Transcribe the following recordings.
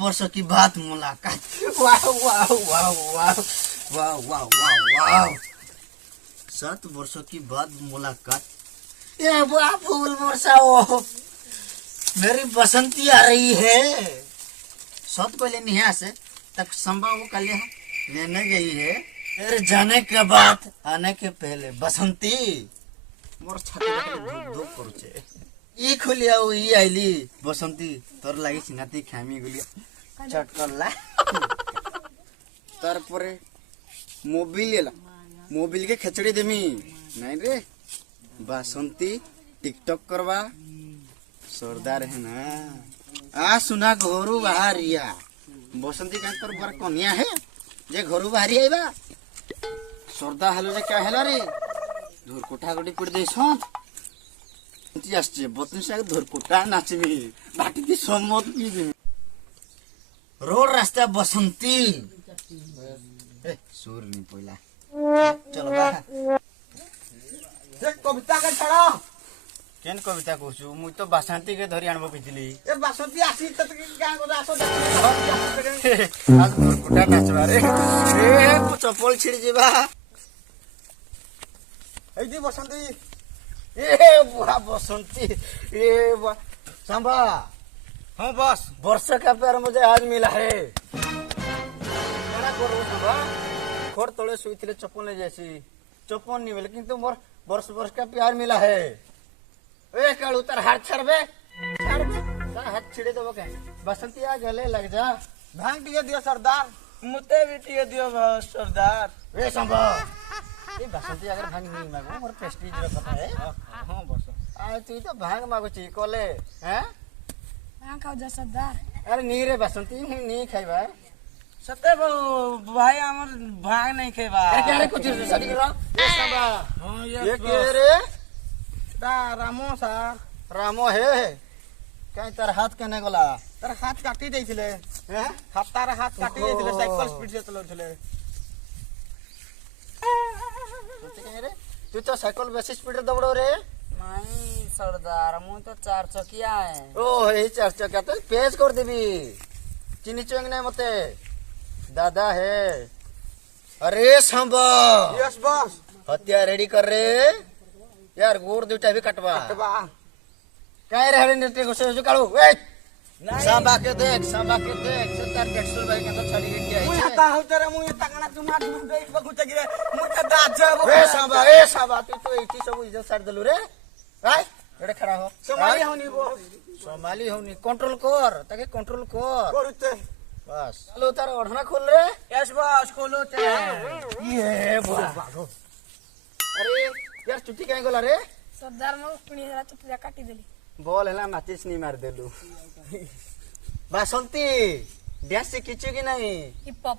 वर्ष की बाद मुलाकात। वाह वाह वाह वाह वाह वाह वाह वाह 7 वर्षों की बाद मुलाकात। ये वाह फूल बरसाओ, मेरी बसंती आ रही है। 7 को लेनी है से तक संभव कर लेने गई है। तेरे जाने के बाद आने के पहले बसंती मोर छाती धूप करुचे ई खुलिया ई आइली बसंती तोर लागि सिनाती खामी गुलिया चटकला तार परे मोबिल लेला मोबिल के खिचड़ी देमी नहीं रे बसंती टिकटॉक करवा सरदार है ना। आ सुना घरू बाहरिया बसंती का तोर बर कन्या है जे घरू बाहरी आइबा सरदा हेलो जे क्या हेला रे धुर कोठा गोटी पड़ दे सत आसছে 32 টাকা ধর কোটা নাচবি বাটিতে সম্মত কি रोड रास्ता बसंती ए सुर नहीं पहला चलो बा एक कविता के छड़ा केन कविता कहछु मु तो बसंती के धरी आनबो कहितली ए बसंती आसी त गां को आसो आज धुर कोटा नाचबा रे ए चप्पल छिड़ जेबा ए दी बसंती ए बुआ बसंती ए बुआ सांबा। हां बस वर्ष का प्यार मुझे आज मिला है। क्या करो सांबा खोर तले सुईथिले चप्पल ले जैसी चप्पल नहीं मिले किंतु मोर वर्ष वर्ष का प्यार मिला है। ए कालू तार हाथ छड़बे तार हाथ छिड़े देबो के बसंती आ गले लग जा भांग टिके दियो सरदार मुते भी टिके दियो सरदार। ए सांबा ये बसंती अगर भांग नहीं मांगो मोर प्रेस्टीज रो कथा है। हां बस आ तू तो भांग मांगो ची कोले हैं भांग खाओ जा सरदार। अरे नहीं रे बसंती नहीं खाइबा सते भाई हमर भांग नहीं खेबा। अरे क्या रे कुछ शादी करो ए सांबा। हां ये के रे ता रामो सर रामो है कहीं तार हाथ केने गला तार हाथ काटी देइथिले हैं तार हाथ काटी देइथिले साइकिल स्पीड से चलौथिले। तू तो साइकिल बेसी स्पीड दौड़ो रे। नहीं सरदार मु तो 4 चकिया है। ओ हे 4 चक्का तो पेश कर देबी चीनी चोंग नहीं मते दादा है। अरे सांबा यस बॉस हत्या रेडी कर रे यार गोड़ दुटा भी कटवा काय रे हरे नेटे को से कालू ए सांबा के देख सत्तर 150 भाई का तो छड़ी के आई मु ता हो तेरे मु तकना तुमा दे बगुचे गिरे मु के दाज ए सांबा तू तो इठी सब इज्जत साड़ देलु रे राय एडे खड़ा हो संभाली होनी बॉस संभाली होनी कंट्रोल कर ताके कंट्रोल कर करते बस चलो तार ओढ़ना खोल रे। यस बॉस खोलो ते ये बुआ अरे यार चुट्टी कहीं गला रे सरदार मो पुणी हरा चुटिया काटी देली बोल है ना माचिस नहीं मार देलु बसंती डांस से किचु की नहीं हिप हॉप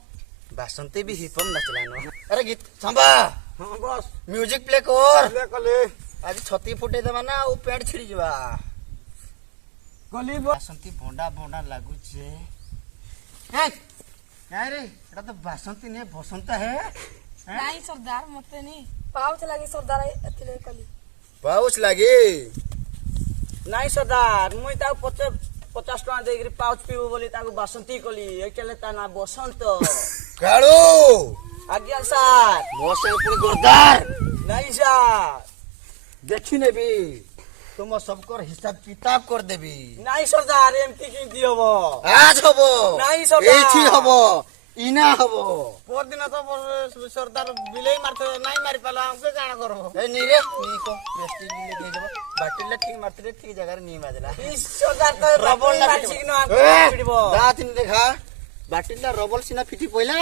बसंती भी हिप हॉप नाचला नो। अरे गीत सांबा हां बॉस म्यूजिक प्ले कर ले कले आज छती फुटे देबा ना ओ पेड़ छिड़ी जबा गली बसंती भोंडा भोंडा लागु छे ए काय रे एटा तो बसंती ने बसंत है नहीं सरदार मते नहीं पाउच लागी सरदार अतिले कली पाउच लागे नहीं सरदार मु ता 50 टका देगिरी पाउच पीबो बोली ताको बसंती कली एकले ता ना बसंत काळू आज्ञा सर मोसे पुरी गोरदार नहीं सर देखी नेबी तुम सबकर हिसाब किताब कर देबी। नहीं सरदार एमती की दियबो आज हबो नहीं सरदार एठी हबो इना हबो पर दिन तो सरदार बिलेई मारते नहीं मारी पाला हमके जाना करो ए नीरे नी को प्रेस्टीज ले दे देबो बाटिला ठीक मारते ठीक जगह रे नी माजला इस सरदार तो रबल रबल ना मारसी न ए, पिडबो दात नी देखा बाटिला रबल सिना फिटी पइला।